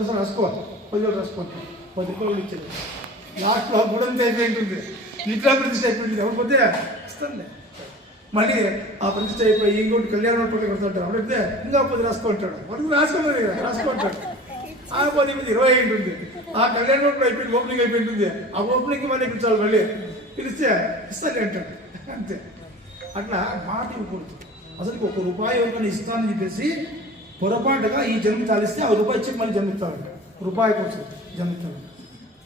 పుస్తకం రాసుకోవాలి, 10 రోజులు రాసుకోవాలి, 10 రూపాయలు ఇచ్చేది. లాస్ట్లో గుడంతా అయిపోయి ఉంటుంది, ఇంట్లో ప్రతిష్ట అయిపోయింది, ఎవరు పోతే ఇస్తాను. మళ్ళీ ఆ ప్రతిష్ట అయిపోయి ఇంకోటి కళ్యాణ మండపంలో కొడుతుంటారు, అప్పుడైతే ఇంకా 10 రాసుకుంటాడు, మనకు రాసుకోలేదు కదా, రాసుకుంటాడు. ఆ 10 20 ఉంటుంది. ఆ కళ్యాణ మండపం అయిపోయింది, ఓపెనింగ్ అయిపోయి ఉంటుంది, ఆ ఓపెనింగ్కి మళ్ళీ పిలిచాలి, మళ్ళీ పిలిస్తే ఇస్తాను అంటాడు. అంతే. అట్లా మాట ఇవ్వకూడదు. అసలు ₹1 ఎవరికైనా ఇస్తానని చెప్పేసి పొరపాటుగా ఈ జన్మ చాలిస్తే ఆ రూపాయి ఇచ్చి మళ్ళీ జన్మిస్తాడు, రూపాయి కోసం జన్మిస్తాడు.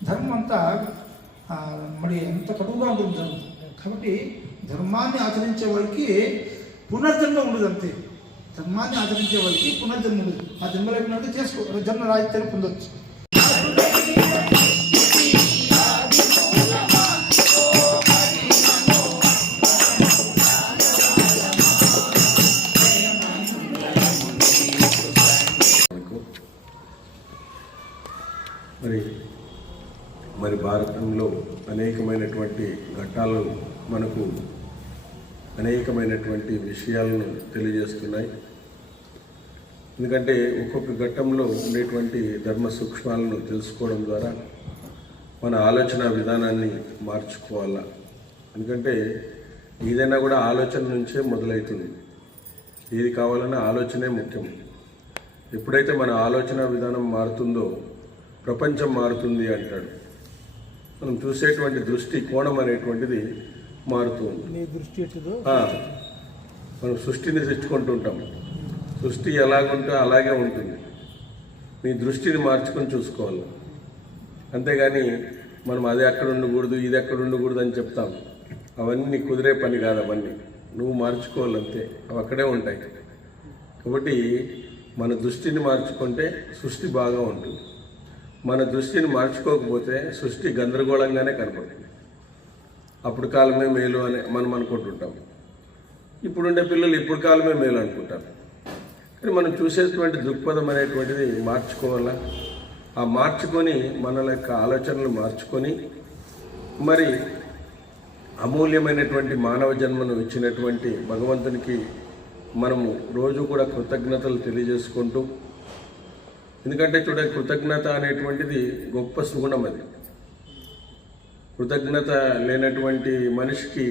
ధర్మం అంతా మరి ఎంత కటువుగా ఉంటుంది ధర్మం. కాబట్టి ధర్మాన్ని ఆచరించే వారికి పునర్జన్మ ఉండదు. అంతే, ధర్మాన్ని ఆచరించే వారికి పునర్జన్మ ఉండదు. ఆ జన్మలో అయిపోయినట్టు చేసుకో, జన్మ రాహిత్యాన్ని పొందొచ్చు. మరి భారతంలో అనేకమైనటువంటి ఘట్టాలు మనకు అనేకమైనటువంటి విషయాలను తెలియజేస్తున్నాయి. ఎందుకంటే ఒక్కొక్క ఘట్టంలో ఉండేటువంటి ధర్మ సూక్ష్మాలను తెలుసుకోవడం ద్వారా మన ఆలోచన విధానాన్ని మార్చుకోవాలా. ఎందుకంటే ఏదైనా కూడా ఆలోచన నుంచే మొదలవుతుంది. ఏది కావాలన్నా ఆలోచనే ముఖ్యం. ఎప్పుడైతే మన ఆలోచన విధానం మారుతుందో ప్రపంచం మారుతుంది అంటాడు. మనం చూసేటువంటి దృష్టి కోణం అనేటువంటిది మారుతూ ఉంటుంది. మనం సృష్టిని తెచ్చుకుంటుంటాం, సృష్టి ఎలాగుంటే అలాగే ఉంటుంది. మీ దృష్టిని మార్చుకొని చూసుకోవాలి. అంతేగాని మనం అది ఎక్కడ ఉండకూడదు, ఇది ఎక్కడ ఉండకూడదు అని చెప్తాం. అవన్నీ కుదిరే పని కాదు. అవన్నీ నువ్వు మార్చుకోవాలంతే, అవి అక్కడే ఉంటాయి. కాబట్టి మన దృష్టిని మార్చుకుంటే సృష్టి బాగా ఉంటుంది. మన దృష్టిని మార్చుకోకపోతే సృష్టి గందరగోళంగానే కనపడుతుంది. అప్పుడు కాలమే మేలు అని మనం అనుకుంటుంటాం. ఇప్పుడుండే పిల్లలు ఇప్పుడు కాలమే మేలు అనుకుంటారు. కానీ మనం చూసేటువంటి దృక్పథం అనేటువంటిది మార్చుకోవాలా. ఆ మార్చుకొని మన యొక్క ఆలోచనలు మార్చుకొని మరి అమూల్యమైనటువంటి మానవ జన్మను ఇచ్చినటువంటి భగవంతునికి మనము రోజు కూడా కృతజ్ఞతలు తెలియజేసుకుంటూ, ఎందుకంటే చూడండి, కృతజ్ఞత అనేటువంటిది గొప్ప సుగుణం. అది కృతజ్ఞత లేనటువంటి మనిషికి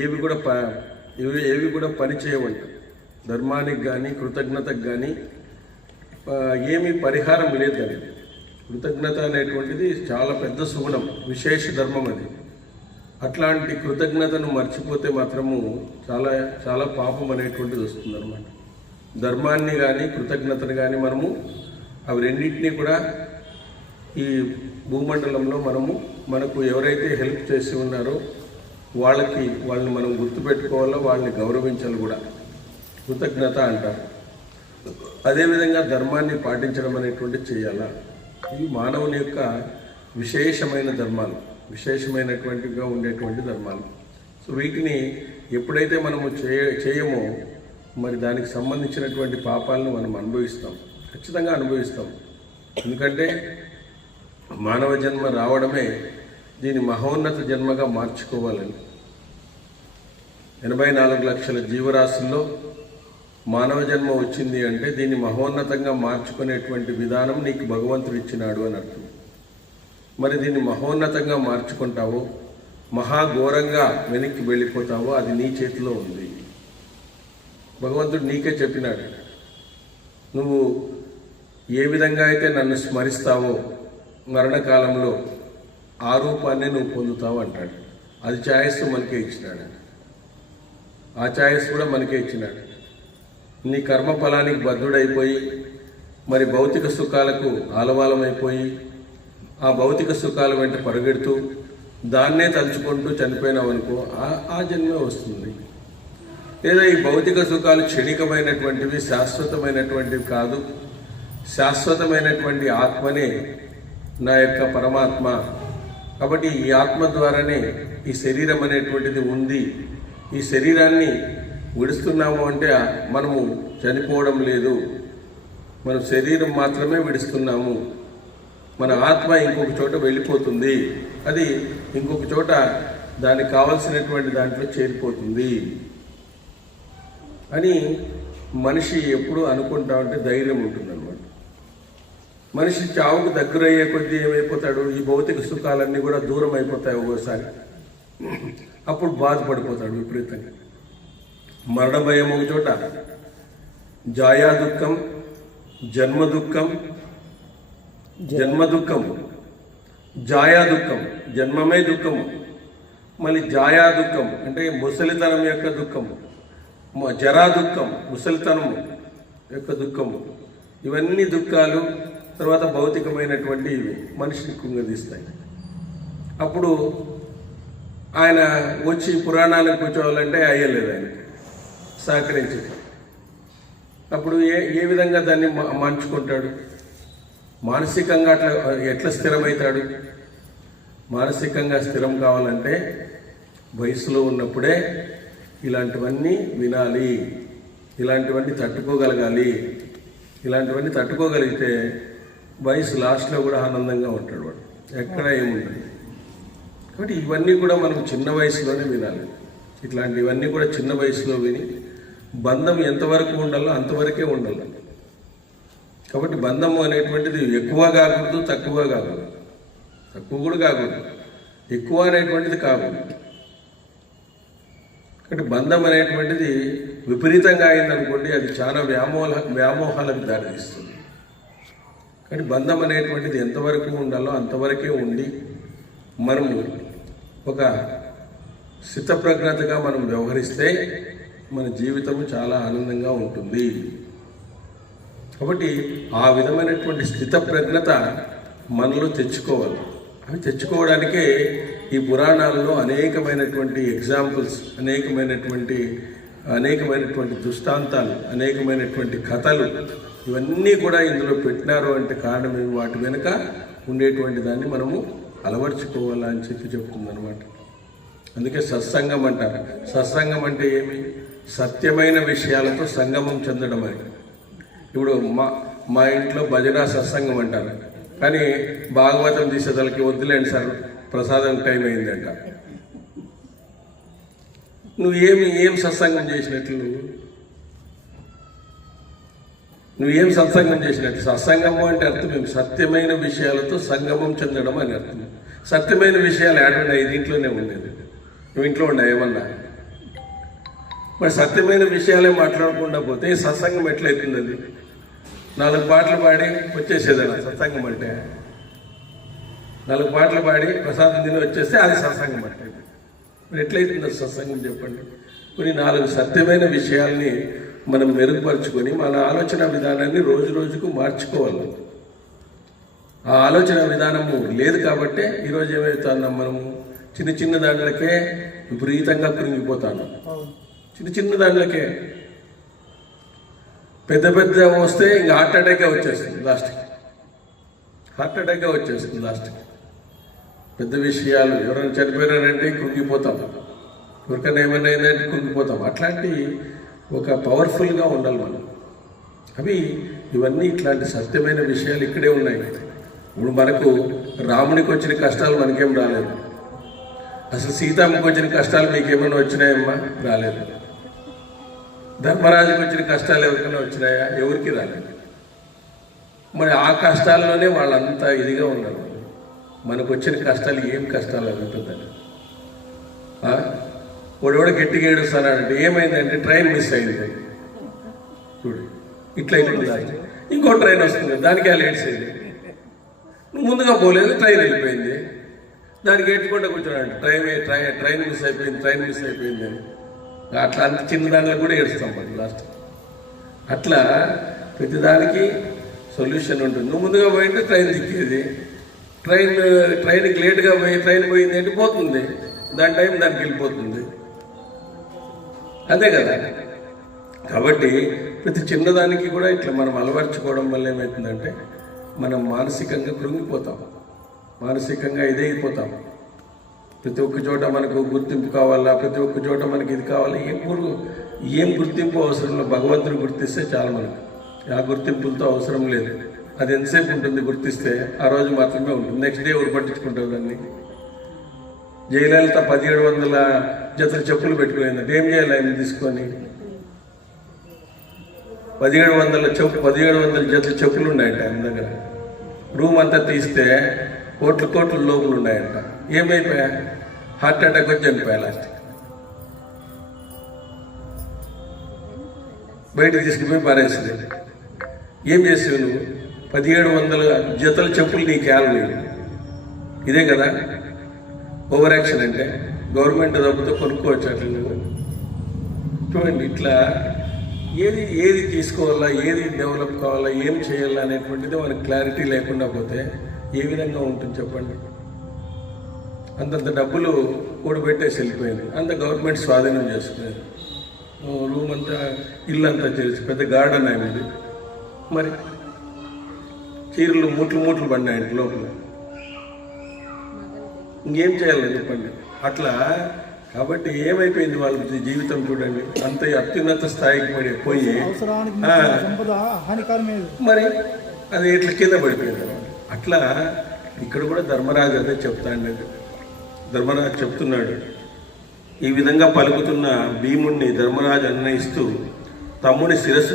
ఏవి కూడా పని చేయవంట. ధర్మానికి కానీ కృతజ్ఞతకు కానీ ఏమీ పరిహారం లేదు. అది కృతజ్ఞత అనేటువంటిది చాలా పెద్ద సుగుణం, విశేష ధర్మం. అది అట్లాంటి కృతజ్ఞతను మర్చిపోతే మాత్రము చాలా చాలా పాపం అనేటువంటిది వస్తుందన్నమాట. ధర్మాన్ని కానీ కృతజ్ఞతను కానీ మనము అవి రెండింటినీ కూడా ఈ భూమండలంలో మనకు ఎవరైతే హెల్ప్ చేసి ఉన్నారో వాళ్ళని మనం గుర్తుపెట్టుకోవాలో, వాళ్ళని గౌరవించాలి కూడా. కృతజ్ఞత అంటారు. అదేవిధంగా ధర్మాన్ని పాటించడం అనేటువంటిది చేయాలా. ఇవి మానవుని యొక్క విశేషమైన ధర్మాలు, విశేషమైనటువంటిగా ఉండేటువంటి ధర్మాలు. సో వీటిని ఎప్పుడైతే మనము చేయమో మరి దానికి సంబంధించినటువంటి పాపాలను మనం అనుభవిస్తాం, ఖచ్చితంగా అనుభవిస్తాం. ఎందుకంటే మానవ జన్మ రావడమే దీని మహోన్నత జన్మగా మార్చుకోవాలని. 84 లక్షల జీవరాశుల్లో మానవ జన్మ వచ్చింది అంటే దీన్ని మహోన్నతంగా మార్చుకునేటువంటి విధానం నీకు భగవంతుడు ఇచ్చినాడు అని అర్థం. మరి దీన్ని మహోన్నతంగా మార్చుకుంటావో, మహాఘోరంగా వెనక్కి వెళ్ళిపోతావో అది నీ చేతిలో ఉంది. భగవంతుడు నీకే చెప్పినాడు, నువ్వు ఏ విధంగా అయితే నన్ను స్మరిస్తావో మరణకాలంలో ఆ రూపాన్ని నువ్వు పొందుతావు అంటాడు. అది ఛాయిస్ మనకే ఇచ్చినాడు. ఆ ఛాయిస్ కూడా మనకే ఇచ్చినాడు. నీ కర్మఫలానికి బద్ధుడైపోయి మరి భౌతిక సుఖాలకు ఆలవాలమైపోయి ఆ భౌతిక సుఖాల వెంట పరుగెడుతూ దాన్నే తలుచుకుంటూ చనిపోయినావు అనుకో, ఆ జన్మే వస్తుంది. లేదా ఈ భౌతిక సుఖాలు క్షణికమైనటువంటివి, శాశ్వతమైనటువంటివి కాదు. శాశ్వతమైనటువంటి ఆత్మనే నా యొక్క పరమాత్మ. కాబట్టి ఈ ఆత్మ ద్వారానే ఈ శరీరం అనేటువంటిది ఉంది. ఈ శరీరాన్ని విడుస్తున్నాము అంటే మనము చనిపోవడం లేదు, మన శరీరం మాత్రమే విడుస్తున్నాము. మన ఆత్మ ఇంకొక చోట వెళ్ళిపోతుంది, అది ఇంకొక చోట దానికి కావలసినటువంటి దాంట్లో చేరిపోతుంది అని మనిషి ఎప్పుడు అనుకుంటా ఉంటే ధైర్యం ఉంటుందన్నమాట. మనిషి చావుకు దగ్గరయ్యే కొద్దీ ఏమైపోతాడు, ఈ భౌతిక సుఖాలన్నీ కూడా దూరం అయిపోతాయి ఒక్కోసారి. అప్పుడు బాధపడిపోతాడు విపరీతంగా. మరణ భయం ఒక చోట, జాయా దుఃఖం, జన్మ దుఃఖం, జాయా దుఃఖం, జన్మమే దుఃఖము, మళ్ళీ జాయా దుఃఖం అంటే ముసలితనం యొక్క దుఃఖము, జరా దుఃఖం ముసలితనము యొక్క దుఃఖము. ఇవన్నీ దుఃఖాలు తర్వాత భౌతికమైనటువంటి ఇవి మనిషిని కుంగదీస్తాయి. అప్పుడు ఆయన వచ్చి పురాణాలకు కూర్చోవాలంటే అయ్యలేదు, ఆయనకి సహకరించింది. అప్పుడు ఏ విధంగా దాన్ని మార్చుకుంటాడు, మానసికంగా అట్లా ఎట్లా స్థిరమవుతాడు? మానసికంగా స్థిరం కావాలంటే వయసులో ఉన్నప్పుడే ఇలాంటివన్నీ వినాలి, ఇలాంటివన్నీ తట్టుకోగలగాలి. ఇలాంటివన్నీ తట్టుకోగలిగితే వయసు లాస్ట్లో కూడా ఆనందంగా ఉంటాడు వాడు, ఎక్కడ ఏముంటుంది. కాబట్టి ఇవన్నీ కూడా మనం చిన్న వయసులోనే వినాలి. ఇట్లాంటివన్నీ కూడా చిన్న వయసులో విని బంధం ఎంతవరకు ఉండాలో అంతవరకే ఉండాలి. కాబట్టి బంధము అనేటువంటిది ఎక్కువ కాకూడదు, తక్కువ కాకూడదు, తక్కువ కూడా కాకూడదు, ఎక్కువ అనేటువంటిది కాకూడదు. కాబట్టి బంధం అనేటువంటిది విపరీతంగా అయిందనుకోండి, అది చాలా వ్యామోహాలకు దారితీస్తుంది. కానీ బంధం అనేటువంటిది ఎంతవరకు ఉండాలో అంతవరకే ఉండి మనము ఒక స్థితప్రజ్ఞతగా మనం వ్యవహరిస్తే మన జీవితము చాలా ఆనందంగా ఉంటుంది. కాబట్టి ఆ విధమైనటువంటి స్థితప్రజ్ఞత మనలో తెచ్చుకోవాలి. అవి తెచ్చుకోవడానికే ఈ పురాణాలలో అనేకమైనటువంటి ఎగ్జాంపుల్స్, అనేకమైనటువంటి దృష్టాంతాలు, అనేకమైనటువంటి కథలు ఇవన్నీ కూడా ఇందులో పెట్టినారు అంటే కారణం ఏమి, వాటి వెనుక ఉండేటువంటి దాన్ని మనము అలవర్చుకోవాలా అని చెప్తుందన్నమాట. అందుకే సత్సంగం అంటారు. సత్సంగం అంటే ఏమి? సత్యమైన విషయాలతో సంగమం చెందడం అని. ఇప్పుడు మా ఇంట్లో భజన సత్సంగం అంటారు, కానీ భాగవతం తీసేదానికి వద్దులేండి సార్ ప్రసాదం టైం అయిందంట. ఏం సత్సంగం చేసినట్లు నువ్వేం సత్సంగం చేసినట్లు? సత్సంగము అంటే అర్థం ఏమి? సత్యమైన విషయాలతో సంగమం చెందడం అని అర్థం. సత్యమైన విషయాలు ఏడున్నాయి? దీంట్లోనే ఉండేది. నువ్వు ఇంట్లో ఉండే ఏమన్నా మరి సత్యమైన విషయాలే మాట్లాడకుండా పోతే ఈ సత్సంగం ఎట్లయితుంది? అది 4 పాటలు పాడి వచ్చేసేదన్న సత్సంగం అంటే. 4 పాటలు పాడి ప్రసాదం తిని వచ్చేస్తే అది సత్సంగం అంటే. మరి ఎట్లయితుంది అది సత్సంగం చెప్పండి? కొన్ని 4 సత్యమైన విషయాల్ని మనం మెరుగుపరుచుకొని మన ఆలోచన విధానాన్ని రోజు రోజుకు మార్చుకోవాలి. ఆ ఆలోచన విధానము లేదు కాబట్టే ఈరోజు ఏమవుతున్నాం, మనము చిన్న దాంట్లకే విపరీతంగా కృంగిపోతాను. చిన్న దాంట్లకే పెద్ద వస్తే ఇంకా హార్ట్ అటాకే వచ్చేస్తుంది లాస్ట్కి. పెద్ద విషయాలు ఎవరైనా చనిపోయారంటే కృంగిపోతాం, ఎవరికైనా ఏమైనా అయిందంటే కృంగిపోతాం. అట్లాంటి ఒక పవర్ఫుల్గా ఉండాలి మనం. ఇవన్నీ ఇట్లాంటి సత్యమైన విషయాలు ఇక్కడే ఉన్నాయి. ఇప్పుడు మనకు రామునికి వచ్చిన కష్టాలు మనకేం రాలేదు. అసలు సీతమ్మకి వచ్చిన కష్టాలు మీకేమైనా వచ్చినాయమ్మా? రాలేదు. ధర్మరాజుకి వచ్చిన కష్టాలు ఎవరికైనా వచ్చినాయా? ఎవరికి రాలేదు. మరి ఆ కష్టాల్లోనే వాళ్ళంతా ఇదిగా ఉన్నారు. మనకు వచ్చిన కష్టాలు ఏం కష్టాలు అవుతుందని వాడు గట్టిగా ఏడుస్తానంటే ఏమైందంటే ట్రైన్ మిస్ అయింది. చూడు ఇట్లా ఇంకో ట్రైన్ వస్తుంది, దానికి ఆ లేట్స్ అయింది. నువ్వు ముందుగా పోలేదు, ట్రైన్ వెళ్ళిపోయింది. దానికి ఏడ్చుకుంటూ కూర్చోనండి, ట్రైన్ మిస్ అయిపోయింది అని. అట్లా అంత చిన్న దానిలో కూడా ఏడుస్తాం మనం లాస్ట్. అట్లా ప్రతిదానికి సొల్యూషన్ ఉంటుంది. నువ్వు ముందుగా పోయింటే ట్రైన్ దిక్కేది, ట్రైన్కి లేట్గా ట్రైన్ పోయింది అంటే పోతుంది, దాని టైం దానికి వెళ్ళిపోతుంది, అంతే కదా. కాబట్టి ప్రతి చిన్నదానికి కూడా ఇట్లా మనం అలవర్చుకోవడం వల్ల ఏమవుతుందంటే మనం మానసికంగా కృంగిపోతాం, మానసికంగా ఇదైపోతాం. ప్రతి ఒక్క చోట మనకు గుర్తింపు కావాలా, ప్రతి ఒక్క చోట మనకి ఇది కావాలి. ఏం గుర్తింపు అవసరం లేదు, భగవంతుని గుర్తిస్తే చాలా మనకు. ఆ గుర్తింపులతో అవసరం లేదు. అది ఎంతసేపు ఉంటుంది గుర్తిస్తే? ఆ రోజు మాత్రమే ఉంటుంది, నెక్స్ట్ డే ఎవరు పట్టించుకుంటారు దాన్ని? జయలలిత 1700 జతల చెప్పులు పెట్టుకునేది, ఏం చేయాలి ఆయన తీసుకొని? 1700 జతల చెప్పులు ఉన్నాయంట ఆయన దగ్గర. రూమ్ అంతా తీస్తే కోట్ల కోట్ల లోపులు ఉన్నాయంట. ఏమైపోయా? హార్ట్ అటాక్ వచ్చి చనిపోయా లాస్ట్. బయటకు తీసుకుపోయి పారేసింది. ఏం చేసావు నువ్వు? 1700 జతల చెప్పులు నీ క్యాలరీ. ఇదే కదా ఓవర్ యాక్షన్ అంటే. గవర్నమెంట్ డబ్బుతో కొనుక్కోవచ్చు అట్లా నువ్వు. చూడండి, ఇట్లా ఏది తీసుకోవాలా, ఏది డెవలప్ కావాలా, ఏం చేయాలా అనేటువంటిది మనకు క్లారిటీ లేకుండా పోతే ఏ విధంగా ఉంటుంది చెప్పండి. అంతంత డబ్బులు కూడబెట్టేసి వెళ్ళిపోయింది. అంత గవర్నమెంట్ స్వాధీనం చేసుకునేది. రూమ్ అంతా, ఇల్లు అంతా చేసి పెద్ద గార్డెన్ అయింది. మరి చీరలు మూట్లు పడినాయండి లోపల. ఇంకేం చేయాలి చెప్పండి. అట్లా కాబట్టి ఏమైపోయింది వాళ్ళ జీవితం చూడండి. అంత అత్యున్నత స్థాయికి పోయి మరి అది ఇట్లా కింద పడిపోయింది. అట్లా ఇక్కడ కూడా ధర్మరాజు అదే చెప్తాండి. ధర్మరాజు చెప్తున్నాడు, ఈ విధంగా పలుకుతున్న భీముణ్ణి ధర్మరాజు అన్వయిస్తూ తమ్ముని శిరస్సు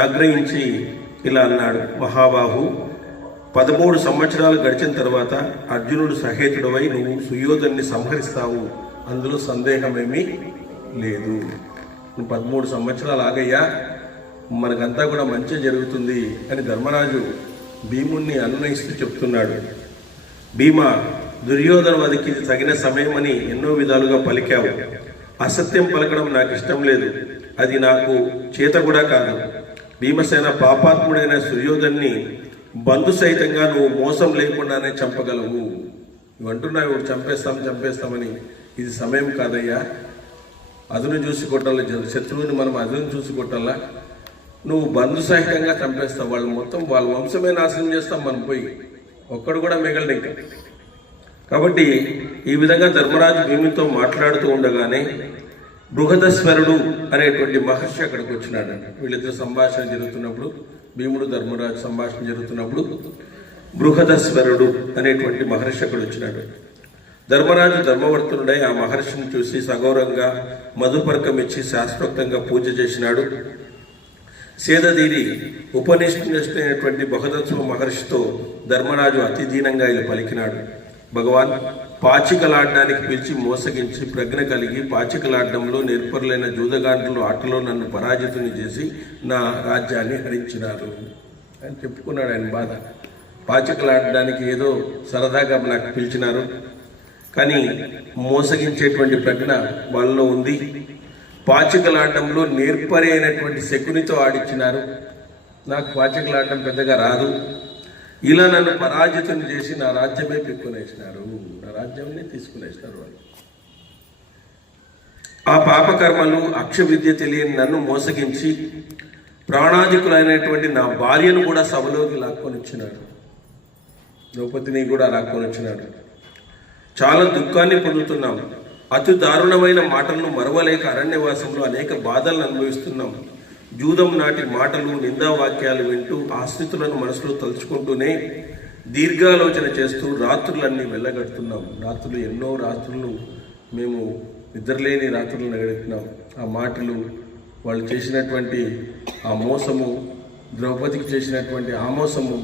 నగ్రహించి ఇలా అన్నాడు, మహాబాహు, 13 సంవత్సరాలు గడిచిన తర్వాత అర్జునుడు సహేతుడవై నువ్వు సుయోధన్ని సంహరిస్తావు, అందులో సందేహమేమీ లేదు. నువ్వు 13 సంవత్సరాలు ఆగయ్యా, మనకంతా కూడా మంచి జరుగుతుంది అని ధర్మరాజు భీముణ్ణి అన్వయిస్తూ చెప్తున్నాడు. భీమా, దుర్యోధన వదికి తగిన సమయమని ఎన్నో విధాలుగా పలికావు. అసత్యం పలకడం నాకు ఇష్టం లేదు, అది నాకు చేత కూడా కాదు. భీమసేన పాపాత్ముడైన సుయోధన్ని బంధు సైతంగా నువ్వు మోసం లేకుండానే చంపగలవు. నువ్వు అంటున్నావు చంపేస్తామని. ఇది సమయం కాదయ్యా. అదును చూసి కొట్టాలి, శత్రువుని మనం అదును చూసి కొట్టాలా. నువ్వు బంధు సహితంగా చంపేస్తావు. వాళ్ళు మొత్తం వాళ్ళ వంశమే నాశనం చేస్తాం మనం పోయి. ఒక్కడు కూడా మిగలడు ఇంకా. కాబట్టి ఈ విధంగా ధర్మరాజు భీమునితో మాట్లాడుతూ ఉండగానే బృహదస్వరుడు అనేటువంటి మహర్షి అక్కడికి వచ్చినాడు. వీళ్ళిద్దరు సంభాషణ జరుగుతున్నప్పుడు, భీముడు ధర్మరాజు సంభాషణ జరుగుతున్నప్పుడు బృహదస్వరుడు అనేటువంటి మహర్షి అక్కడ వచ్చినాడు. ధర్మరాజు ధర్మవర్తనుడై ఆ మహర్షిని చూసి సగౌరవంగా మధుపర్కం ఇచ్చి శాస్త్రోక్తంగా పూజ చేసినాడు. సేదదీరి ఉపనిష్ఠుడైనటువంటి బృహదస్వ మహర్షితో ధర్మరాజు అతి దీనంగా ఇలా పలికినాడు, భగవాన్, పాచికలాడడానికి పిలిచి మోసగించి ప్రజ్ఞ కలిగి పాచికలాడడంలో నేర్పరులైన జూదగాండ్రులు ఆటలో నన్ను పరాజితుని చేసి నా రాజ్యాన్ని హరించినారు అని చెప్పుకున్నాడు ఆయన బాధ. పాచికలాడడానికి ఏదో సరదాగా నాకు పిలిచినారు, కానీ మోసగించేటువంటి ప్రజ్ఞ వాళ్ళలో ఉంది. పాచికలాడడంలో నేర్పరి అయినటువంటి శకునితో ఆడిచ్చినారు. నాకు పాచికలాడడం పెద్దగా రాదు. ఇలా నన్ను పరాజితుని చేసి నా రాజ్యమే పిక్కునేసినారు, నా రాజ్యాన్ని తీసుకునేసినారు వాళ్ళు. ఆ పాపకర్మలు అక్ష విద్య తెలియని నన్ను మోసగించి ప్రాణాధికులైనటువంటి నా భార్యను కూడా సభలోకి లాక్కొని వచ్చినాడు. ద్రౌపదిని కూడా లాక్కొని వచ్చినాడు. చాలా దుఃఖాన్ని పొందుతున్నాం. అతి దారుణమైన మాటలను మరవలేక అరణ్యవాసంలో అనేక బాధలను అనుభవిస్తున్నాం. జూదం నాటి మాటలు, నిందావాక్యాలు వింటూ ఆశ్రితులను మనసులో తలుచుకుంటూనే దీర్ఘాలోచన చేస్తూ రాత్రులన్నీ వెళ్ళగడుతున్నాం. ఎన్నో రాత్రులు మేము నిద్రలేని రాత్రులను గడుపుతున్నాం. ఆ మాటలు, వాళ్ళు చేసినటువంటి ఆ మోసము, ద్రౌపదికి చేసినటువంటి ఆ మోసము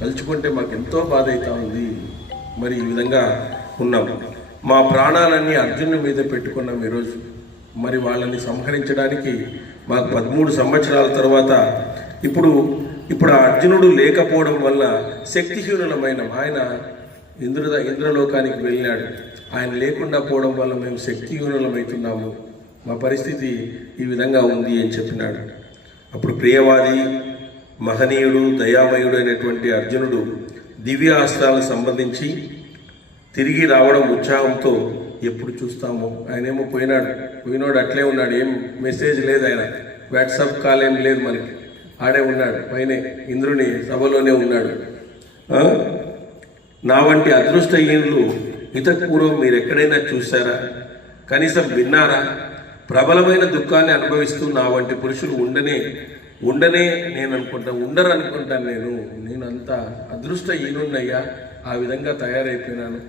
తలుచుకుంటే మాకు ఎంతో బాధ అవుతా ఉంది. మరి ఈ విధంగా ఉన్నాం. మా ప్రాణాలన్నీ అర్జునుడి మీద పెట్టుకున్నాం ఈరోజు. మరి వాళ్ళని సంహరించడానికి మాకు 13 సంవత్సరాల తర్వాత ఇప్పుడు ఆ అర్జునుడు లేకపోవడం వల్ల శక్తిహీనులమైన ఆయన ఇంద్రలోకానికి వెళ్ళినాడు. ఆయన లేకుండా పోవడం వల్ల మేము శక్తిహీనులమవుతున్నాము. మా పరిస్థితి ఈ విధంగా ఉంది అని చెప్పినాడు. అప్పుడు ప్రియవాది, మహనీయుడు, దయామయుడు అయినటువంటి అర్జునుడు దివ్య అస్త్రాలకు సంబంధించి తిరిగి రావడం ఉత్సాహంతో ఎప్పుడు చూస్తాము. ఆయనేమో పోయినోడు అట్లే ఉన్నాడు. ఏం మెసేజ్ లేదు, ఆయన వాట్సాప్ కాల్ ఏం లేదు మనకి. ఆడే ఉన్నాడు, పైనే ఇంద్రుని సభలోనే ఉన్నాడు. నా వంటి అదృష్టహీనులు ఇంతకు పూర్వం మీరు ఎక్కడైనా చూసారా? కనీసం విన్నారా? ప్రబలమైన దుఃఖాన్ని అనుభవిస్తూ నా వంటి పురుషులు ఉండనే నేను ఉండరు అనుకుంటాను. నేను అంత అదృష్టహీనున్నయ్యా, ఆ విధంగా తయారైపోయినాను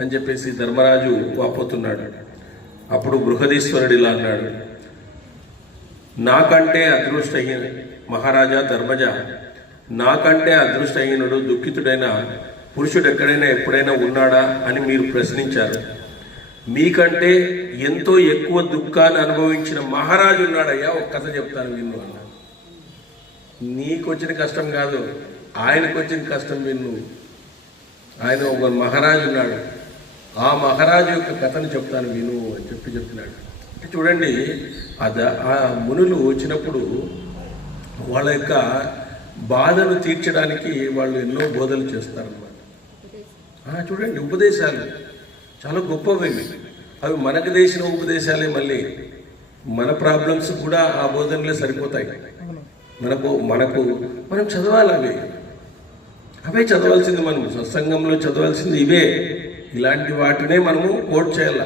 అని చెప్పేసి ధర్మరాజు వాపోతున్నాడు. అప్పుడు బృహదీశ్వరుడు ఇలా అన్నాడు, నాకంటే అదృష్టహీన మహారాజా ధర్మజ, నాకంటే అదృష్టహీనుడు దుఃఖితుడైన పురుషుడు ఎక్కడైనా ఎప్పుడైనా ఉన్నాడా అని మీరు ప్రశ్నించారు. మీకంటే ఎంతో ఎక్కువ దుఃఖాన్ని అనుభవించిన మహారాజు ఉన్నాడయ్యా, ఒక కథ చెప్తాను విన్ను అన్నాడు. నీకు వచ్చిన కష్టం కాదు, ఆయనకు వచ్చిన కష్టం విన్ను. ఆయన ఒక మహారాజు ఉన్నాడు, ఆ మహారాజు యొక్క కథను చెప్తాను విను అని చెప్పినాడు. అంటే చూడండి, ఆ మునులు వచ్చినప్పుడు వాళ్ళ యొక్క బాధను తీర్చడానికి వాళ్ళు ఎన్నో బోధలు చేస్తారన్నమాట. చూడండి, ఉపదేశాలు చాలా గొప్పవి. అవి మనకు చేసిన ఉపదేశాలే. మళ్ళీ మన ప్రాబ్లమ్స్ కూడా ఆ బోధనలే సరిపోతాయి. మనం చదవాలి, అవే చదవాల్సింది. మనం సత్సంగంలో చదవాల్సింది ఇవే. ఇలాంటి వాటినే మనము కోట్ చేయాల,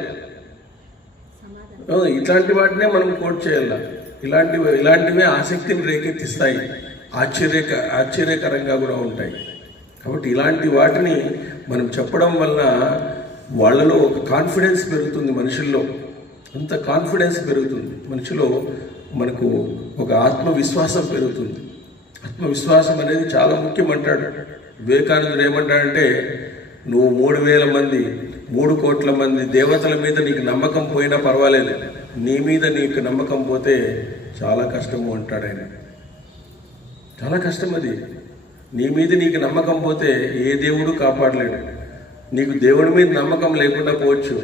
ఇట్లాంటి వాటినే మనం కోట్ చేయాల. ఇలాంటివే ఆసక్తిని రేకెత్తిస్తాయి, ఆశ్చర్యకరంగా కూడా ఉంటాయి. కాబట్టి ఇలాంటి వాటిని మనం చెప్పడం వలన వాళ్ళలో ఒక కాన్ఫిడెన్స్ పెరుగుతుంది. మనుషుల్లో అంత కాన్ఫిడెన్స్ పెరుగుతుంది. మనిషిలో మనకు ఒక ఆత్మవిశ్వాసం పెరుగుతుంది. ఆత్మవిశ్వాసం అనేది చాలా ముఖ్యం అంటాడు వివేకానందుడు. ఏమంటాడంటే, నువ్వు 3,000 మంది 3 కోట్ల మంది దేవతల మీద నీకు నమ్మకం పోయినా పర్వాలేదు, నీ మీద నీకు నమ్మకం పోతే చాలా కష్టము అంటాడు ఆయన. చాలా కష్టం అది. నీ మీద నీకు నమ్మకం పోతే ఏ దేవుడు కాపాడలేడు. నీకు దేవుడి మీద నమ్మకం లేకుండా పోవచ్చు,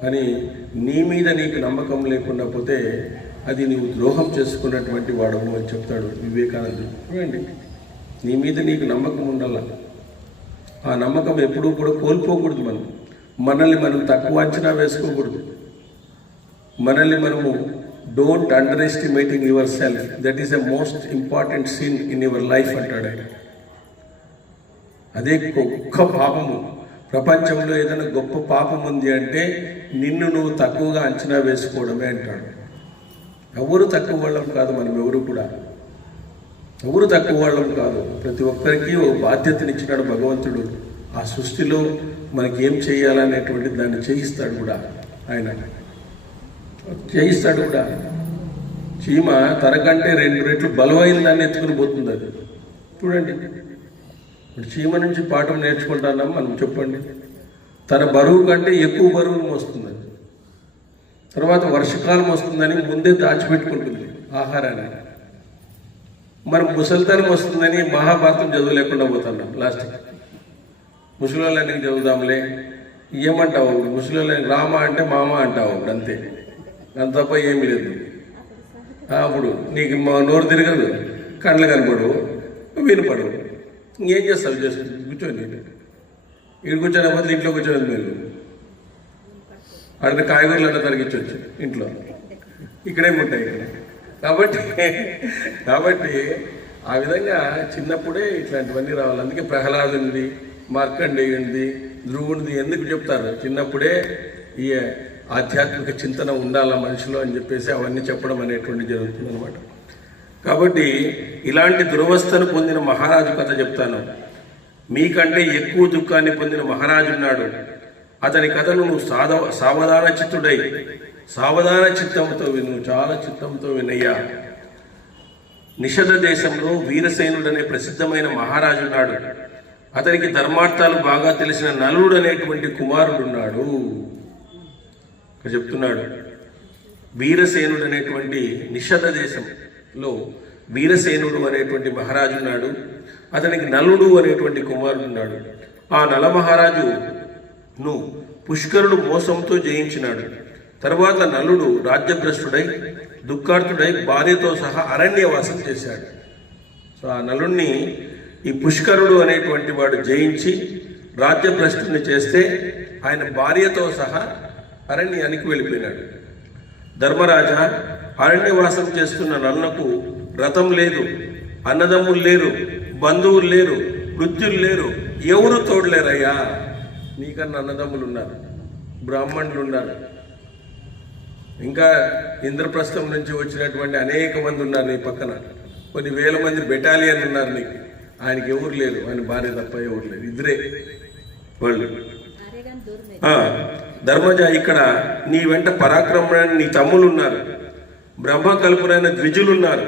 కానీ నీ మీద నీకు నమ్మకం లేకుండా పోతే అది నీవు ద్రోహం చేసుకున్నటువంటి వాడము అని చెప్తాడు వివేకానందుడు. చూడండి, నీ మీద నీకు నమ్మకం ఉండాల. ఆ నమ్మకం ఎప్పుడూ కూడా కోల్పోకూడదు. మనల్ని మనం తక్కువ అంచనా వేసుకోకూడదు. మనము don't underestimating yourself, that is a most important scene in your life అంటాడు ఆయన. అదే గొప్ప పాపము. ప్రపంచంలో ఏదైనా గొప్ప పాపం ఉంది అంటే నిన్ను నువ్వు తక్కువగా అంచనా వేసుకోవడమే అంటాడు. ఎవరు తక్కువ వాళ్ళం కాదు, మనం ఎవరు తక్కువ వాళ్ళం కాదు. ప్రతి ఒక్కరికి ఓ బాధ్యతనిచ్చినాడు భగవంతుడు. ఆ సృష్టిలో మనకి ఏం చేయాలనేటువంటి దాన్ని చేయిస్తాడు కూడా ఆయన, చేయిస్తాడు కూడా. చీమ తనకంటే 2 రెట్లు బలమైన దాన్ని ఎత్తుకుని పోతుంది. అది చూడండి, ఇప్పుడు చీమ నుంచి పాఠం నేర్చుకుంటున్నాం మనం. చెప్పండి, తన బరువు కంటే ఎక్కువ బరువును మోస్తుంది. తర్వాత వర్షకాలం వస్తుందని ముందే దాచిపెట్టుకుంటుంది ఆహారాన్ని. మనం ముసలితనం వస్తుందని మహాభారతం చదువులేకుండా పోతున్నాం. లాస్ట్కి ముసలిళ్ళని చదువుదాంలే, ఏమంటావు ముసలిళ్ళని, రామ అంటే మామ అంటావు అప్పుడు, అంతే. అంత తప్ప ఏమీ లేదు. అప్పుడు నీకు నోరు తిరగదు, కళ్ళు కనపడవు, వినపడవు. ఇంకేం చేస్తావు? చేస్తుంది కూర్చొని. ఇక్కడ కూర్చొని బదులు ఇంట్లో కూర్చోలేదు. మీరు అక్కడ కాయగూరలు అంటే తరిగించవచ్చు ఇంట్లో, ఇక్కడేముంటాయి ఇక్కడ. కాబట్టి ఆ విధంగా చిన్నప్పుడే ఇట్లాంటివన్నీ రావాలి. అందుకే ప్రహ్లాదునిది, మార్కండేయునిది, ధ్రువునిది ఎందుకు చెప్తారు? చిన్నప్పుడే ఈ ఆధ్యాత్మిక చింతన ఉండాల మనిషిలో అని చెప్పేసి అవన్నీ చెప్పడం అనేటువంటి జరుగుతుంది అనమాట. కాబట్టి ఇలాంటి దురవస్థను పొందిన మహారాజు కథ చెప్తాను. మీకంటే ఎక్కువ దుఃఖాన్ని పొందిన మహారాజు ఉన్నాడు. అతని కథను నువ్వు సావధాన చిత్తంతో విను, చాలా చిత్తంతో వినయ్యా. నిషధ దేశంలో వీరసేనుడు అనే ప్రసిద్ధమైన మహారాజు ఉన్నాడు. అతనికి ధర్మార్థాలు బాగా తెలిసిన నలుడు అనేటువంటి కుమారుడు ఉన్నాడు. చెప్తున్నాడు, వీరసేనుడు అనేటువంటి నిషధ దేశంలో వీరసేనుడు అనేటువంటి మహారాజు ఉన్నాడు. అతనికి నలుడు అనేటువంటి కుమారుడు ఉన్నాడు. ఆ నల మహారాజును పుష్కరుడు మోసంతో జయించినాడు. తర్వాత నలుడు రాజ్యభ్రష్టుడై దుఃఖార్తుడై భార్యతో సహా అరణ్యవాసం చేశాడు. సో ఆ నలుడిని ఈ పుష్కరుడు అనేటువంటి వాడు జయించి రాజ్యభ్రష్టుని చేస్తే ఆయన భార్యతో సహా అరణ్యానికి వెళ్ళిపోయినాడు. ధర్మరాజా, అరణ్యవాసం చేస్తున్న నలునకు రథం లేదు, అన్నదమ్ములు లేరు, బంధువులు లేరు, వృద్ధులు లేరు, ఎవరు తోడలేరయ్యా. నీకన్నా అన్నదమ్ములు ఉన్నారు, బ్రాహ్మణులు ఉన్నారు, ఇంకా ఇంద్రప్రస్థం నుంచి వచ్చినటువంటి అనేక మంది ఉన్నారు నీ పక్కన. కొన్ని వేల మంది బెటాలియన్ ఉన్నారు నీకు. ఆయనకి ఎవరు లేరు, ఆయన భార్య తప్ప ఎవరు లేరు, ఇద్దరే వాళ్ళు. ధర్మజ, ఇక్కడ నీ వెంట పరాక్రమమైన నీ తమ్ములు ఉన్నారు, బ్రహ్మకల్పులైన ద్విజులున్నారు.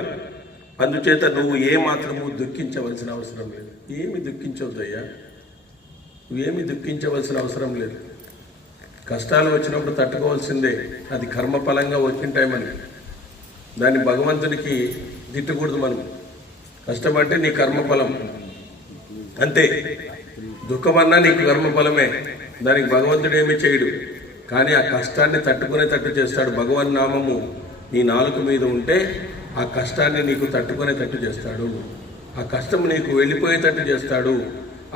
అందుచేత నువ్వు ఏమాత్రము దుఃఖించవలసిన అవసరం లేదు. ఏమి దుఃఖించవద్దయ్యా, నువ్వేమి దుఃఖించవలసిన అవసరం లేదు. కష్టాలు వచ్చినప్పుడు తట్టుకోవాల్సిందే, అది కర్మఫలంగా వచ్చింటాయమని. దాన్ని భగవంతుడికి తిట్టకూడదు మనం. కష్టం అంటే నీ కర్మఫలం అంతే. దుఃఖమన్నా నీకు కర్మఫలమే, దానికి భగవంతుడు ఏమీ చేయడు. కానీ ఆ కష్టాన్ని తట్టుకునేటట్టు చేస్తాడు. భగవన్ నామము నీ నాలుక మీద ఉంటే ఆ కష్టాన్ని నీకు తట్టుకునేటట్టు చేస్తాడు. ఆ కష్టము నీకు వెళ్ళిపోయేటట్టు చేస్తాడు.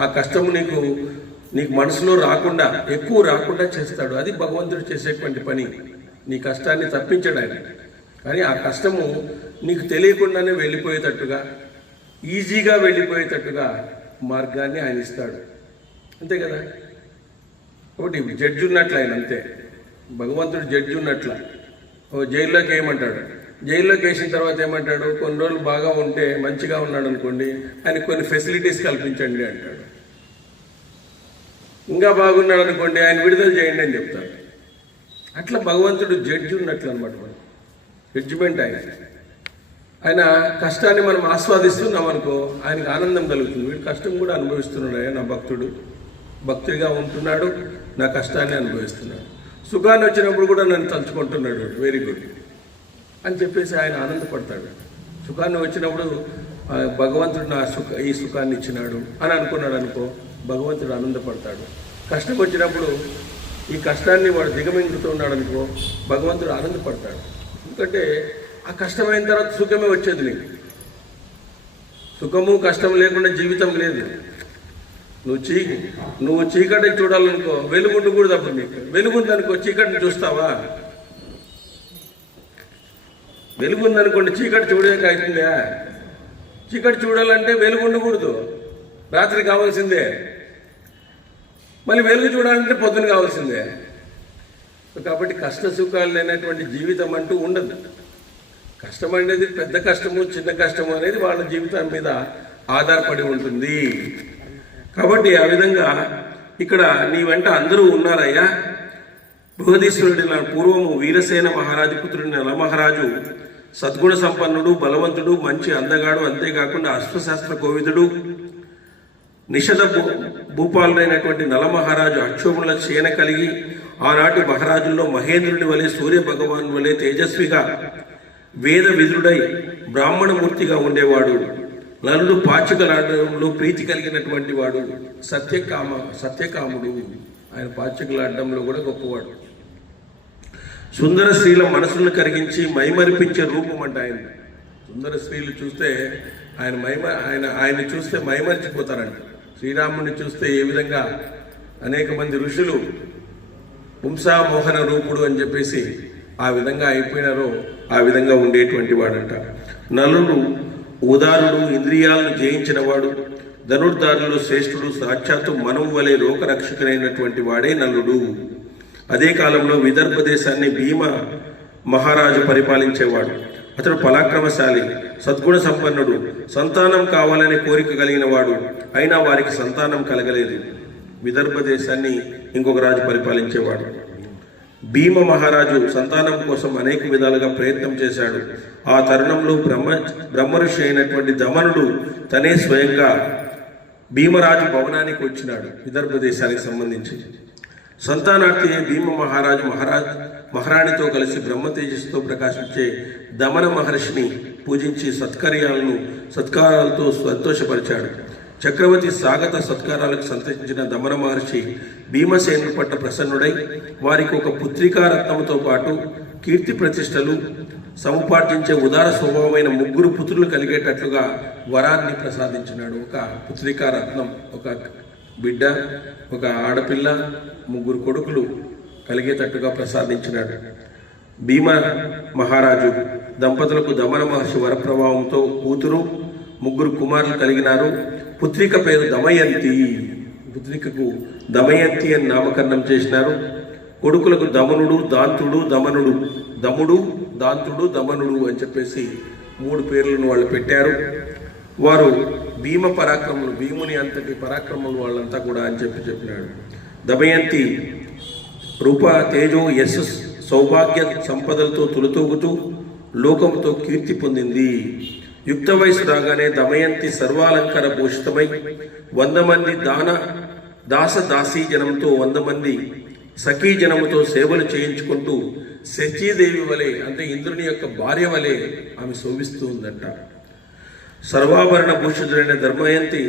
ఆ కష్టము నీకు మనసులో రాకుండా, ఎక్కువ రాకుండా చేస్తాడు. అది భగవంతుడు చేసేటువంటి పని. నీ కష్టాన్ని తప్పించడానికి. కానీ ఆ కష్టము నీకు తెలియకుండానే వెళ్ళిపోయేటట్టుగా, ఈజీగా వెళ్ళిపోయేటట్టుగా మార్గాన్ని ఆయన ఇస్తాడు. అంతే కదా. ఒకటి జడ్జి ఉన్నట్లు ఆయన, అంతే. భగవంతుడు జడ్జి ఉన్నట్ల. జైల్లోకి ఏమంటాడు, జైల్లోకి వేసిన తర్వాత ఏమంటాడు, కొన్ని రోజులు బాగా ఉంటే, మంచిగా ఉన్నాడు అనుకోండి, ఆయన కొన్ని ఫెసిలిటీస్ కల్పించండి అంటాడు. ఇంకా బాగున్నాడు అనుకోండి, ఆయన విడుదల చేయండి అని చెప్తాడు. అట్లా భగవంతుడు జడ్జి ఉన్నట్లు అనమాట. మనం జడ్జిమెంట్ ఆయన కష్టాన్ని మనం ఆస్వాదిస్తున్నాం అనుకో, ఆయనకు ఆనందం కలుగుతుంది. వీడు కష్టం కూడా అనుభవిస్తున్నాడు, నా భక్తుడు భక్తుడిగా ఉంటున్నాడు, నా కష్టాన్ని అనుభవిస్తున్నాడు. సుఖాన్ని వచ్చినప్పుడు కూడా నన్ను తలుచుకుంటున్నాడు, వెరీ గుడ్ అని చెప్పేసి ఆయన ఆనందపడతాడు. సుఖాన్ని వచ్చినప్పుడు భగవంతుడు ఈ సుఖాన్ని ఇచ్చినాడు అని అనుకున్నాడు అనుకో, భగవంతుడు ఆనందపడతాడు. కష్టం వచ్చినప్పుడు ఈ కష్టాన్ని వాడు దిగమింగుతున్నాడు అనుకో, భగవంతుడు ఆనందపడతాడు. ఎందుకంటే ఆ కష్టమైన తర్వాత సుఖమే వచ్చేది నీకు. సుఖము కష్టం లేకుండా జీవితం లేదు. నువ్వు చీకటి చూడాలనుకో, వెలుగుండు కూడా తప్పదు నీకు. వెలుగుందనుకో, చీకటిని చూస్తావా? వెలుగుందనుకోండి, చీకటి చూడేక అవుతుందా? చీకటి చూడాలంటే వెలుగు ఉండకూడదు, రాత్రి కావాల్సిందే. మళ్ళీ వెలుగు చూడాలంటే పొద్దున కావాల్సిందే. కాబట్టి కష్ట సుఖాలు లేనటువంటి జీవితం అంటూ ఉండదు. కష్టం అనేది పెద్ద కష్టము, చిన్న కష్టము అనేది వాళ్ళ జీవితం మీద ఆధారపడి ఉంటుంది. కాబట్టి ఆ విధంగా ఇక్కడ నీ వెంట అందరూ ఉన్నారయ్యా. బృహదీశ్వరుడి పూర్వము వీరసేన మహారాజు పుత్రుడి నలమహారాజు సద్గుణ సంపన్నుడు, బలవంతుడు, మంచి అందగాడు, అంతేకాకుండా అశ్వశాస్త్ర కోవిదుడు, నిషధ భూపాలుడైనటువంటి నలమహారాజు అక్షోముల సేన కలిగి ఆనాటి మహారాజుల్లో మహేంద్రుని వలె, సూర్య భగవాన్ వలె తేజస్విగా, వేద విధుడై బ్రాహ్మణమూర్తిగా ఉండేవాడు. నలుడు పాచికలాడడంలో ప్రీతి కలిగినటువంటి వాడు, సత్యకాముడు. ఆయన పాచికలాడడంలో కూడా గొప్పవాడు. సుందర స్త్రీల మనసులను కరిగించి మైమరిపించే రూపం అంట ఆయన. సుందర స్త్రీలు చూస్తే ఆయన చూస్తే మైమరిచిపోతారంట. శ్రీరాముడిని చూస్తే ఏ విధంగా అనేక మంది ఋషులు పుంసామోహన రూపుడు అని చెప్పేసి ఆ విధంగా అయిపోయినారో ఆ విధంగా ఉండేటువంటి వాడంట. నలుడు ఉదారుడు, ఇంద్రియాలను జయించిన వాడు, ధనుర్ధారులు శ్రేష్ఠుడు, సాక్షాత్తు మనము వలె లోకరక్షకునైనటువంటి వాడే నలుడు. అదే కాలంలో విదర్భ దేశాన్ని భీమ మహారాజు పరిపాలించేవాడు. అతడు పరాక్రమశాలి, సద్గుణ సంపన్నుడు, సంతానం కావాలనే కోరిక కలిగిన వాడు. అయినా వారికి సంతానం కలగలేదు. విదర్భ దేశాన్ని ఇంకొక రాజు పరిపాలించేవాడు. భీమ మహారాజు సంతానం కోసం అనేక విధాలుగా ప్రయత్నం చేశాడు. ఆ తరుణంలో బ్రహ్మఋషి అయినటువంటి దమనుడు తనే స్వయంగా భీమరాజు భవనానికి వచ్చినాడు. విదర్భ దేశానికి సంబంధించి సంతానార్థి భీమ మహారాణితో కలిసి బ్రహ్మ తేజస్సుతో ప్రకాశించే దమన మహర్షిని పూజించి సత్కారాలతో సంతోషపరిచాడు. చక్రవర్తి స్వాగత సత్కారాలకు సంతరించిన దమన మహర్షి భీమసేనుడి పట్ల ప్రసన్నుడై వారికి ఒక పుత్రికారత్నంతో పాటు కీర్తి ప్రతిష్టలు సముపార్జించే ఉదార స్వభావమైన 3 పుత్రులు కలిగేటట్లుగా వరాన్ని ప్రసాదించినాడు. ఒక పుత్రికారత్నం, ఒక బిడ్డ, ఒక ఆడపిల్ల, 3 కొడుకులు కలిగేటట్టుగా ప్రసాదించినాడు. భీమ మహారాజు దంపతులకు దమన మహర్షి వరప్రభావంతో కూతురు, 3 కుమారులు కలిగినారు. పుత్రిక పేరు దమయంతి. పుత్రికకు దమయంతి అని నామకరణం చేసినారు. కొడుకులకు దమనుడు, దాంతుడు, దమనుడు, దాంతుడు, దమనుడు అని చెప్పేసి 3 పేర్లను వాళ్ళు పెట్టారు. వారు భీమ పరాక్రములు, భీముని అంతటి పరాక్రములు వాళ్ళంతా కూడా అని చెప్పినాడు. దమయంతి రూప, తేజో, యశస్, సౌభాగ్య సంపదలతో తులతూగుతూ లోకంతో కీర్తి పొందింది. యుక్త వయసు రాగానే దమయంతి సర్వాలంకార భూషితమై 100 మంది దాస దాసీ జనంతో 100 మంది సఖీ జనముతో సేవలు చేయించుకుంటూ శచీదేవి వలె అంటే ఇంద్రుని యొక్క భార్య వలె ఆమె శోభిస్తూ ఉందంట. సర్వాభరణ భూషితుడైన దమయంతి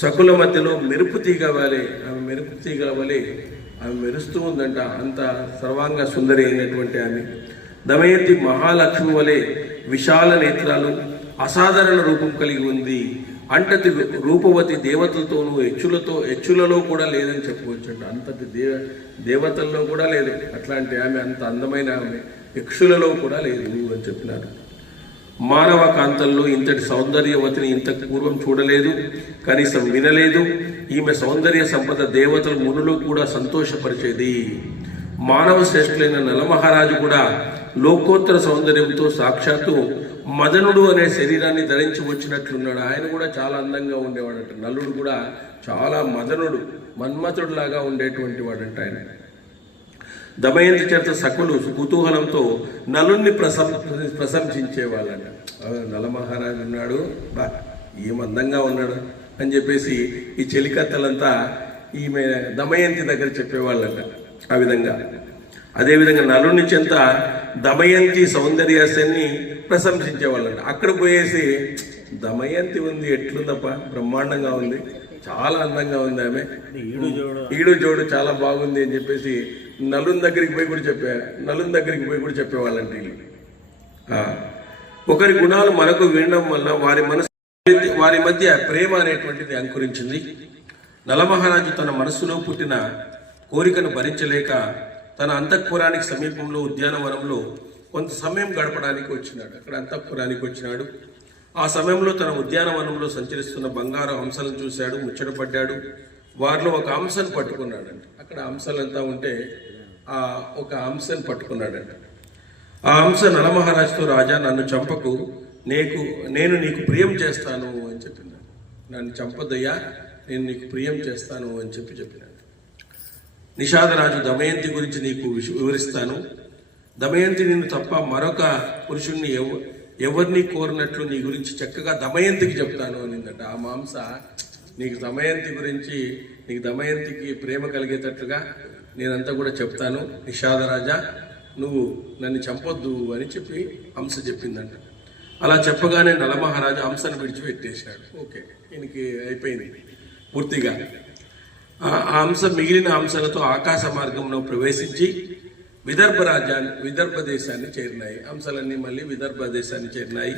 సకుల మధ్యలో మెరుపు తీగ వలె ఆమె మెరుస్తూ ఉందంట. అంత సర్వాంగ సుందరి అయినటువంటి ఆమె దమయంతి మహాలక్ష్మి వలె విశాల నేత్రాలు, అసాధారణ రూపం కలిగి ఉంది. అంతటి రూపవతి దేవతలతోనూ హెచ్చులలో కూడా లేదని చెప్పవచ్చు అంట. అంతటి దేవతల్లో కూడా లేదు అట్లాంటి ఆమె, అంత అందమైన ఆమె యక్షులలో కూడా లేదు అని చెప్పినారు. మానవ కాంతల్లో ఇంతటి సౌందర్యవతిని ఇంతకు పూర్వం చూడలేదు, కనీసం వినలేదు. ఈమె సౌందర్య సంపద దేవతలు మునులు కూడా సంతోషపరిచేది. మానవ శ్రేష్ఠులైన నలమహారాజు కూడా లోకోత్తర సౌందర్యంతో సాక్షాత్తు మదనుడు అనే శరీరాన్ని ధరించి వచ్చినట్లున్నాడు. ఆయన కూడా చాలా అందంగా ఉండేవాడంట. నలుడు కూడా చాలా మన్మథుడు లాగా ఉండేటువంటి వాడంట ఆయన. దమయంతి చేత సకులు కుతూహలంతో నలుణ్ణి ప్రశంసించేవాళ్ళంట. నలమహారాజు ఉన్నాడు, బా ఏం అందంగా ఉన్నాడు అని చెప్పేసి ఈ చెలికత్తలంతా ఈమె దమయంతి దగ్గర చెప్పేవాళ్ళంట. ఆ విధంగా అదేవిధంగా నలుని చెంత దమయంతి సౌందర్యాన్ని ప్రశంసించేవాళ్ళంట. అక్కడ పోయేసి దమయంతి ఉంది, ఎట్లుందప్ప, బ్రహ్మాండంగా ఉంది, చాలా అందంగా ఉంది, ఆమె ఈడు జోడు చాలా బాగుంది అని చెప్పేసి నలుని దగ్గరికి పోయి కూడా చెప్పేవాళ్ళంట వీళ్ళు. ఒకరి గుణాలు మనకు వినడం వల్ల వారి మధ్య ప్రేమ అనేటువంటిది అంకురించింది. నలమహారాజు తన మనస్సులో పుట్టిన కోరికను భరించలేక తన అంతఃపురానికి సమీపంలో ఉద్యానవనంలో కొంత సమయం గడపడానికి వచ్చినాడు. అక్కడ అంతఃపురానికి వచ్చినాడు. ఆ సమయంలో తన ఉద్యానవనంలో సంచరిస్తున్న బంగారు హంసలను చూశాడు, ముచ్చటపడ్డాడు. వారిలో ఒక హంసను పట్టుకున్నాడంట. అక్కడ హంసలంతా ఉంటే ఒక హంసను పట్టుకున్నాడంట. ఆ హంస నలమహారాజుతో, రాజా నన్ను చంపకు, నేను నీకు ప్రియం చేస్తాను అని చెప్పినాడు. నన్ను చంపదయ్యా, నేను నీకు ప్రియం చేస్తాను అని చెప్పినాడు. నిషాదరాజు దమయంతి గురించి నీకు వివరిస్తాను. దమయంతి నిన్ను తప్ప మరొక పురుషుణ్ణి ఎవరిని కోరినట్లు నీ గురించి చక్కగా దమయంతికి చెప్తాను అనిందట. ఆ మాంస నీకు దమయంతికి ప్రేమ కలిగేటట్లుగా నేనంతా కూడా చెప్తాను. నిషాదరాజా, నువ్వు నన్ను చంపొద్దు అని చెప్పి హంస చెప్పిందంట. అలా చెప్పగానే నలమహారాజు హంసను విడిచిపెట్టేశాడు. ఓకే, ఈయనకి అయిపోయింది పూర్తిగా. ఆ హంస మిగిలిన హంసలతో ఆకాశ మార్గంలో ప్రవేశించి విదర్భ దేశాన్ని చేరినాయి. హంసలన్నీ మళ్ళీ విదర్భ దేశాన్ని చేరినాయి.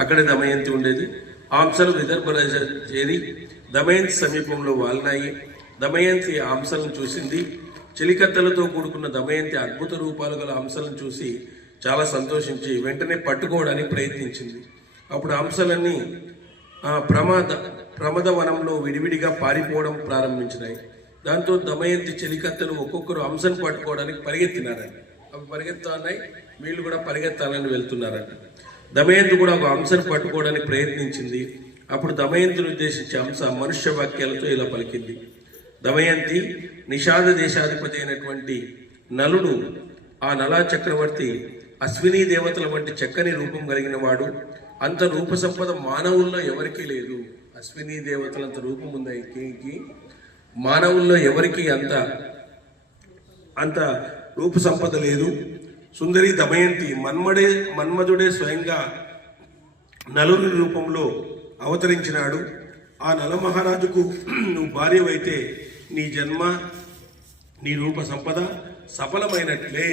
అక్కడే దమయంతి ఉండేది. ఆ హంసలు విదర్భ దేశాన్ని చేరి దమయంతి సమీపంలో వాలినాయి. దమయంతి ఆ హంసలను చూసింది. చెలికత్తలతో కూడుకున్న దమయంతి అద్భుత రూపాలు గల హంసలను చూసి చాలా సంతోషించి వెంటనే పట్టుకోవడానికి ప్రయత్నించింది. అప్పుడు హంసలన్నీ ప్రమదవనంలో విడివిడిగా పారిపోవడం ప్రారంభించినాయి. దాంతో దమయంతి చెలికత్తలు ఒక్కొక్కరు హంసను పట్టుకోవడానికి పరిగెత్తినారంట. అవి పరిగెత్తాఉన్నాయి, వీళ్ళు కూడా పరిగెత్తాలని వెళ్తున్నారంట. దమయంతి కూడా ఒక హంసను పట్టుకోవడానికి ప్రయత్నించింది. అప్పుడు దమయంతిని ఉద్దేశించి హంస మనుష్య వాక్యాలతో ఇలా పలికింది. దమయంతి, నిషాద దేశాధిపతి అయినటువంటి నలుడు, ఆ నలా చక్రవర్తి అశ్విని దేవతల వంటి చక్కని రూపం కలిగిన వాడు. అంత రూప సంపద మానవుల్లో ఎవరికీ లేదు. అశ్విని దేవతలంత రూపం ఉంది ఆయనకి, మానవుల్లో ఎవరికి అంత రూప సంపద లేదు. సుందరి దమయంతి, మన్మధుడే స్వయంగా నలుని రూపంలో అవతరించినాడు. ఆ నలమహారాజుకు నువ్వు భార్యవైతే నీ జన్మ, నీ రూప సంపద సఫలమైనట్లే,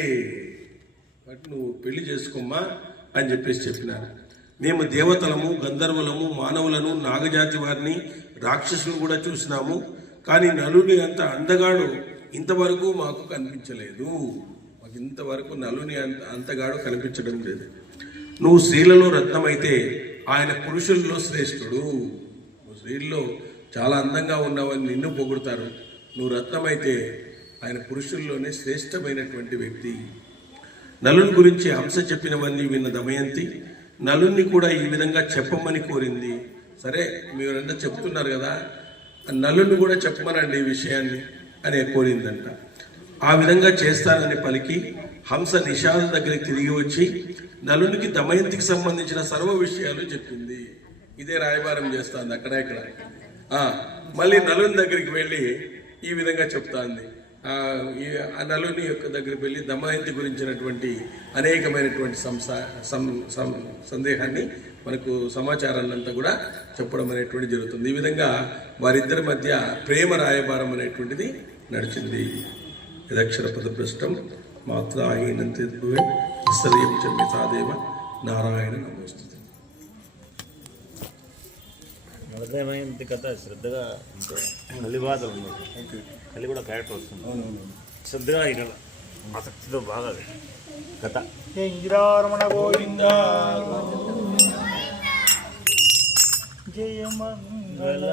నువ్వు పెళ్లి చేసుకోమ్మా అని చెప్పినారు. మేము దేవతలము, గంధర్వులము, మానవులను, నాగజాతి వారిని, రాక్షసులు కూడా చూసినాము. కానీ నలుని అంత అందగాడు ఇంతవరకు మాకు కనిపించలేదు. ఇంతవరకు నలుని అంతగాడు కనిపించడం లేదు. నువ్వు స్త్రీలలో రత్నమైతే ఆయన పురుషుల్లో శ్రేష్ఠుడు. నువ్వు స్త్రీల్లో చాలా అందంగా ఉన్నావని నిన్ను పొగుడుతారు. నువ్వు రత్నమైతే ఆయన పురుషుల్లోనే శ్రేష్టమైనటువంటి వ్యక్తి. నలుని గురించి హంస చెప్పినవన్నీ విన్న దమయంతి నలుని కూడా ఈ విధంగా చెప్పమని కోరింది. సరే, మీరంతా చెప్తున్నారు కదా, నలుని కూడా చెప్పమనండి ఈ విషయాన్ని అని కోరిందంట. ఆ విధంగా చేస్తానని పలికి హంస నిషాద దగ్గరికి తిరిగి వచ్చి నలునికి దమయంతికి సంబంధించిన సర్వ విషయాలు చెప్పింది. ఇదే రాయబారం చేస్తుంది అక్కడ ఇక్కడ. మళ్ళీ నలుని దగ్గరికి వెళ్ళి ఈ విధంగా చెప్తాంది. ఆ నలుని యొక్క దగ్గరికి వెళ్ళి దమయంతి గురించినటువంటి అనేకమైనటువంటి సందేహాన్ని మనకు సమాచారాన్ని అంతా కూడా చెప్పడం అనేటువంటి జరుగుతుంది. ఈ విధంగా వారిద్దరి మధ్య ప్రేమ రాయబారం అనేటువంటిది నడిచింది. యదక్షర పదభ్రష్టం మాత్రాహీనంతే సర్యం చమితాదేవ నారాయణ నమోస్తుతే. మొదలైన కథ శ్రద్ధగా కలి బాధ ఉన్నది. కలి కూడా క్యారెక్టర్ వస్తుంది. శ్రద్ధగా వినాల, ఆసక్తితో బాగా కథ. ఇందిరారమణ గోవింద జయ మంగళ.